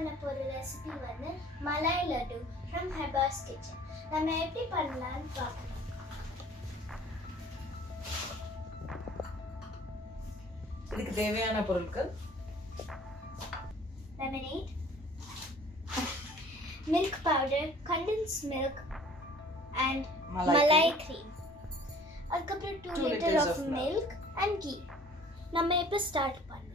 பண்ண போற ரெசிபி வந்து malai laddu from Hebbars Kitchen. நம்ம எப்படி பண்ணலாம்னு பார்க்கலாம். இதுக்கு தேவையான பொருட்கள் lemonade, milk powder, condensed milk and malai cream. அதுக்கப்புறம் 2 liters of milk and ghee. நம்ம இப்போ ஸ்டார்ட் பண்ணலாம்.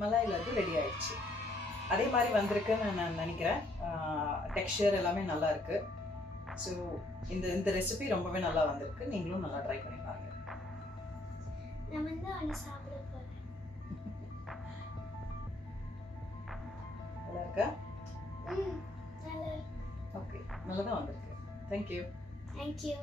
மலாய் லட்டு ரெடி ஆயிடுச்சு. அதே மாதிரி வந்திருக்குன்னு நான் நினைக்கிறேன். டெக்ஸ்சர் எல்லாமே நல்லா இருக்கு. ஸோ இந்த ரெசிபி ரொம்பவே நல்லா வந்திருக்கு. நீங்களும் நல்லா ட்ரை பண்ணி பாருங்க. நான் வந்து அத சாப்பிட போறேன். நல்லா இருக்கா? நல்லா. ஓகே, நல்லா தான் வந்திருக்கு. Thank you. Thank you.